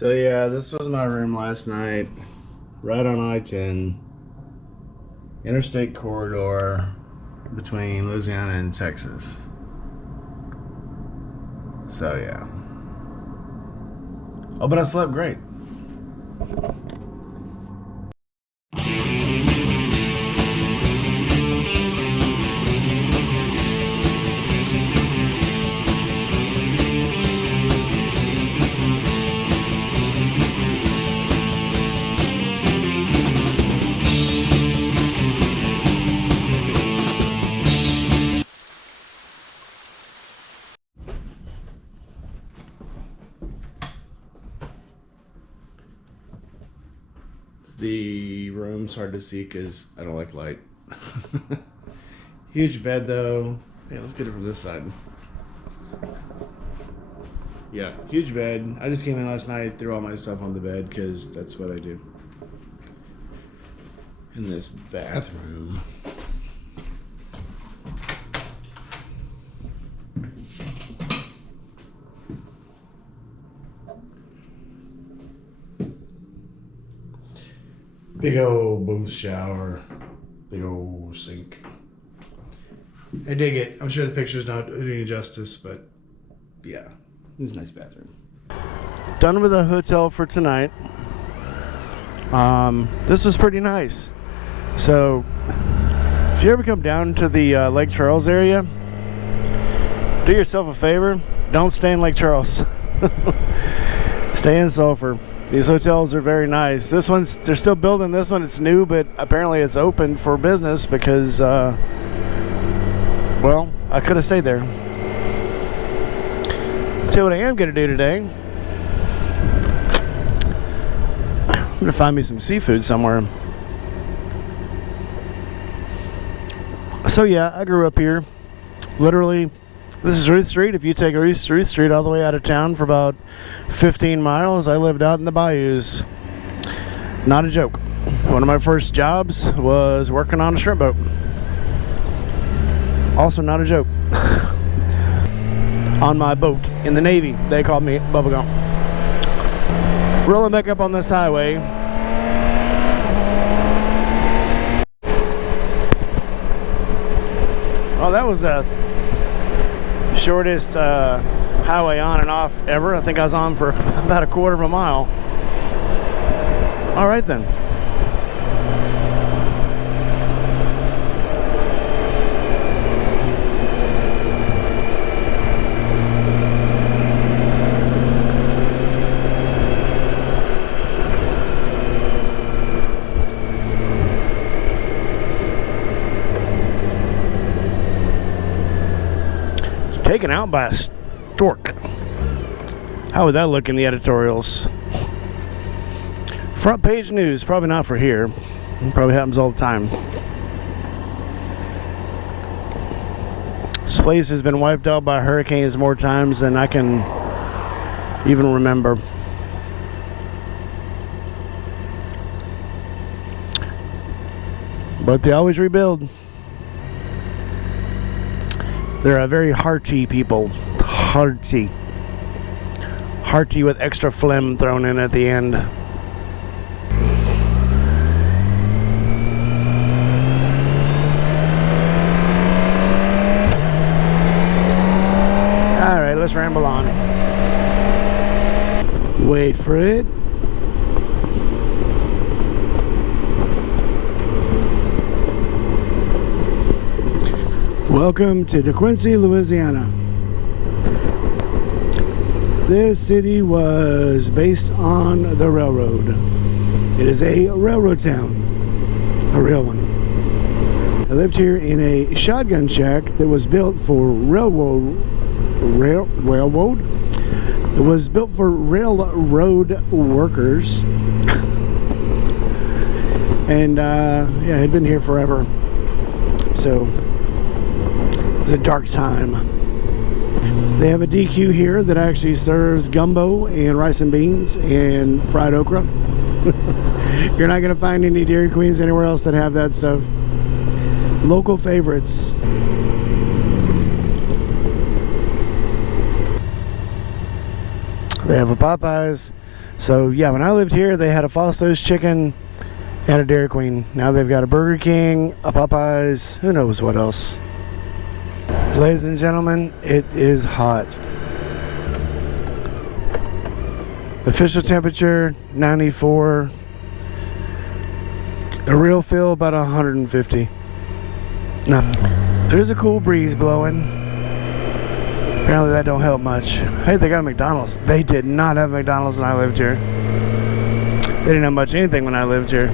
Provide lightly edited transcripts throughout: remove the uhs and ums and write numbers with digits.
So yeah, this was my room last night, right on I-10, interstate corridor between Louisiana and Texas. So yeah. Oh, but I slept great. The room's hard to see because I don't like light. Huge bed though. Yeah, let's get it from this side. Yeah, huge bed. I just came in last night, threw all my stuff on the bed because that's what I do. In this bathroom. Big old booth shower, big old sink. I dig it. I'm sure the picture's not doing any justice, but yeah, it's a nice bathroom. Done with the hotel for tonight. This was pretty nice. So, if you ever come down to the Lake Charles area, do yourself a favor. Don't stay in Lake Charles. Stay in Sulphur. These hotels are very nice. This one's, they're still building this one. It's new, but apparently it's open for business because, well, I could have stayed there. So what I am going to do today, I'm going to find me some seafood somewhere. So yeah, I grew up here. Literally, this is Ruth Street. If you take Ruth Street all the way out of town for about 15 miles, I lived out in the bayous. Not a joke. One of my first jobs was working on a shrimp boat. Also not a joke. On my boat in the Navy, they called me Bubblegum. Rolling back up on this highway. Oh, that was the shortest highway on and off ever. I think I was on for about a quarter of a mile. All right then. Taken out by a stork. How would that look in the editorials? Front page news, probably not for here. It probably happens all the time. This place has been wiped out by hurricanes more times than I can even remember. But they always rebuild. They're a very hearty people. Hearty. Hearty with extra phlegm thrown in at the end. Alright, let's ramble on. Wait for it. Welcome to DeQuincy, Louisiana. This city was based on the railroad. It is a railroad town, a real one. I lived here in a shotgun shack that was built for railroad. It was built for railroad workers. And yeah, it had been here forever. So it was a dark time. They have a DQ here that actually serves gumbo and rice and beans and fried okra. You're not going to find any Dairy Queens anywhere else that have that stuff. Local favorites. They have a Popeyes. So yeah, when I lived here, they had a Foster's chicken and a Dairy Queen. Now they've got a Burger King, a Popeyes, who knows what else. Ladies and gentlemen, it is hot. Official temperature 94. A real feel about 150. Now, there's a cool breeze blowing. Apparently that don't help much. Hey, they got a McDonald's. They did not have McDonald's when I lived here. They didn't have much anything when I lived here.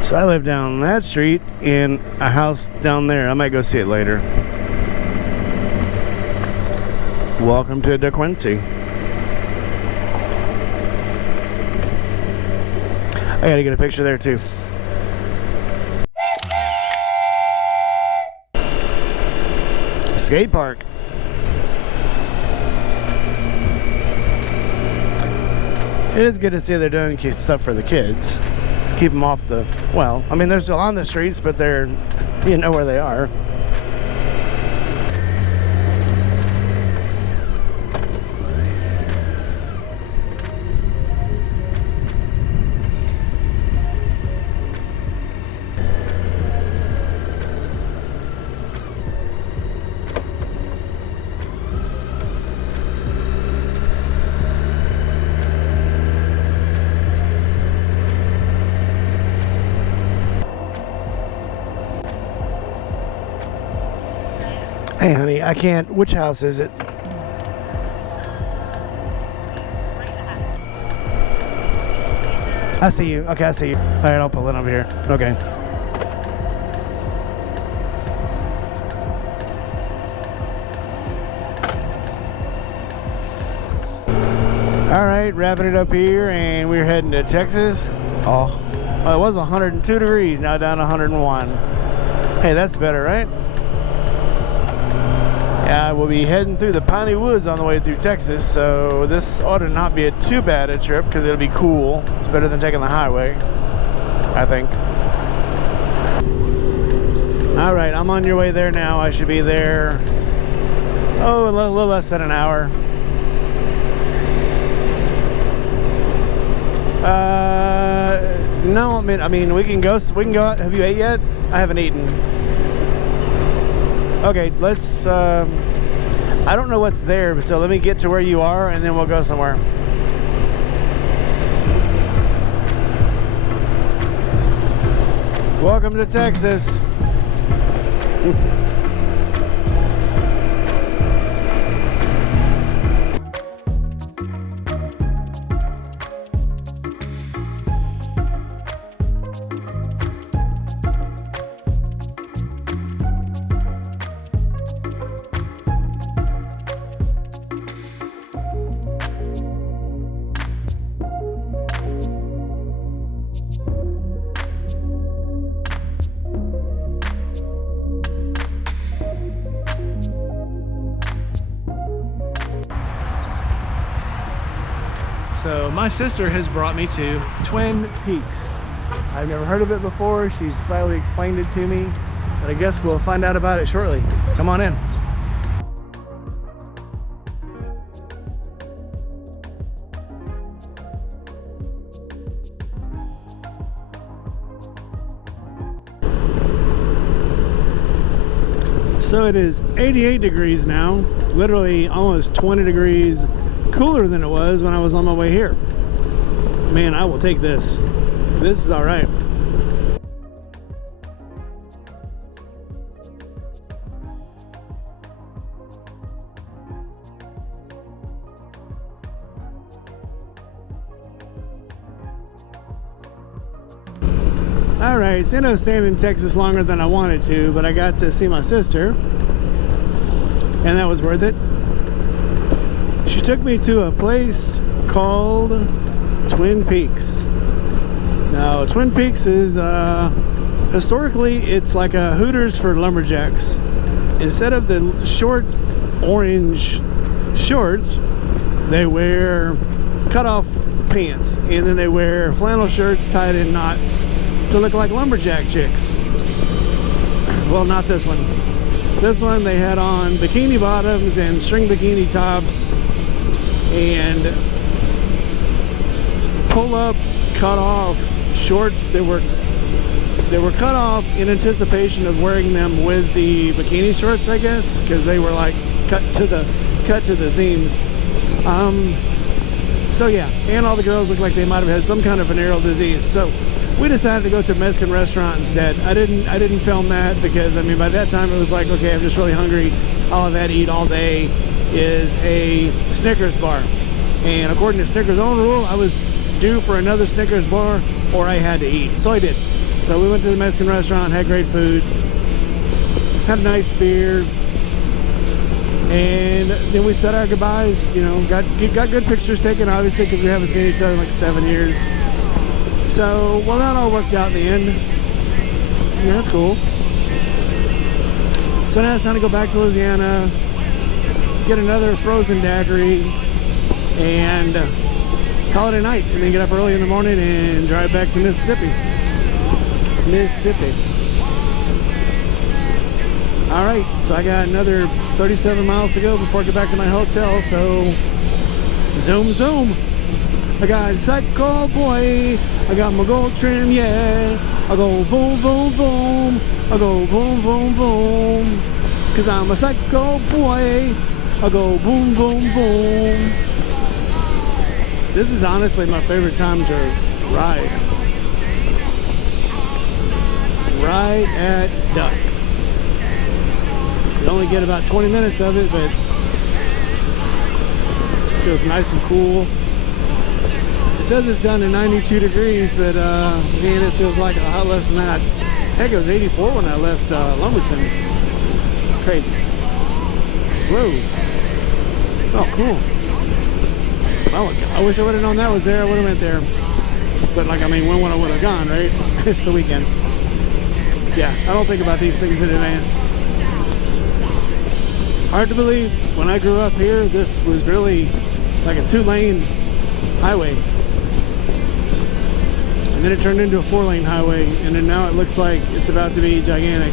So I live down that street in a house down there. I might go see it later. Welcome to DeQuincy. I gotta get a picture there too. Skate park. It is good to see they're doing stuff for the kids. Keep them off the, well, I mean, they're still on the streets, but they're, you know where they are. Hey, honey, I can't. Which house is it? I see you. Okay, I see you. All right, I'll pull it over here. Okay. All right, wrapping it up here, and we're heading to Texas. Oh, well, it was 102 degrees, now down to 101. Hey, that's better, right? Yeah, we'll be heading through the piney woods on the way through Texas, so this ought to not be too bad a trip because it'll be cool. It's better than taking the highway, I think. All right, I'm on your way there now. I should be there, oh, a little less than an hour. No, I mean, we can go out. Have you ate yet? I haven't eaten. Okay, let's, I don't know what's there, so let me get to where you are and then we'll go somewhere. Welcome to Texas. So my sister has brought me to Twin Peaks. I've never heard of it before. She's slightly explained it to me, but I guess we'll find out about it shortly. Come on in. So it is 88 degrees now, literally almost 20 degrees cooler than it was when I was on my way here. Man, I will take this. This is all right. All right, so I ended up staying in Texas longer than I wanted to, but I got to see my sister, and that was worth it. She took me to a place called Twin Peaks. Now, Twin Peaks is, historically, it's like a Hooters for lumberjacks. Instead of the short orange shorts, they wear cut-off pants, and then they wear flannel shirts tied in knots to look like lumberjack chicks. Well, not this one. This one they had on bikini bottoms and string bikini tops and pull-up cut off shorts that were cut off in anticipation of wearing them with the bikini shorts, I guess, because they were like cut to the seams. So yeah, and all the girls looked like they might have had some kind of venereal disease. So we decided to go to a Mexican restaurant instead. I didn't film that because, I mean, by that time it was like, okay, I'm just really hungry. All I've had to eat all day is a Snickers bar. And according to Snickers' own rule, I was due for another Snickers bar or I had to eat. So I did. So we went to the Mexican restaurant, had great food, had a nice beer, and then we said our goodbyes. You know, got good pictures taken, obviously, because we haven't seen each other in like 7 years. So, well, that all worked out in the end. Yeah, that's cool. So now it's time to go back to Louisiana, get another frozen daiquiri, and call it a night, and then get up early in the morning and drive back to Mississippi. All right, so I got another 37 miles to go before I get back to my hotel, so zoom zoom. I got a psycho boy, I got my gold trim, yeah. I go boom boom boom, I go boom boom boom, cause I'm a psycho boy. I go boom boom boom. This is honestly my favorite time to ride. Right at dusk. You only get about 20 minutes of it, but it feels nice and cool. It says it's down to 92 degrees, but man, it feels like a lot less than that. Heck, it was 84 when I left Lumberton. Crazy. Whoa. Oh, cool. Well, I wish I would have known that was there. I would have went there. But like, I mean, when I would have gone, right? It's the weekend. Yeah, I don't think about these things in advance. It's hard to believe. When I grew up here, this was really like a 2-lane highway. And then it turned into a 4-lane highway. And then now it looks like it's about to be gigantic.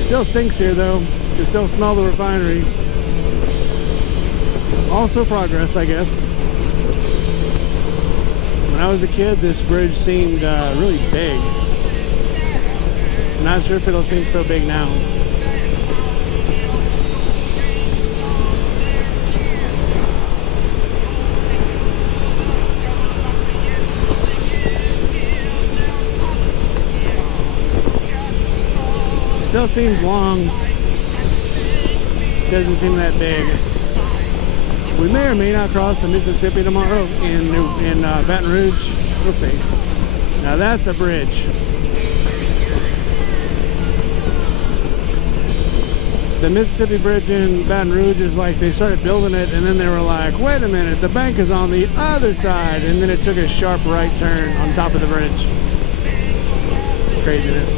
Still stinks here though. You still smell the refinery. Also progress, I guess. When I was a kid, this bridge seemed really big. I'm not sure if it'll seem so big now. Still seems long. Doesn't seem that big. We may or may not cross the Mississippi tomorrow in Baton Rouge. We'll see. Now that's a bridge. The Mississippi Bridge in Baton Rouge is like they started building it and then they were like, wait a minute, the bank is on the other side, and then it took a sharp right turn on top of the bridge. Craziness.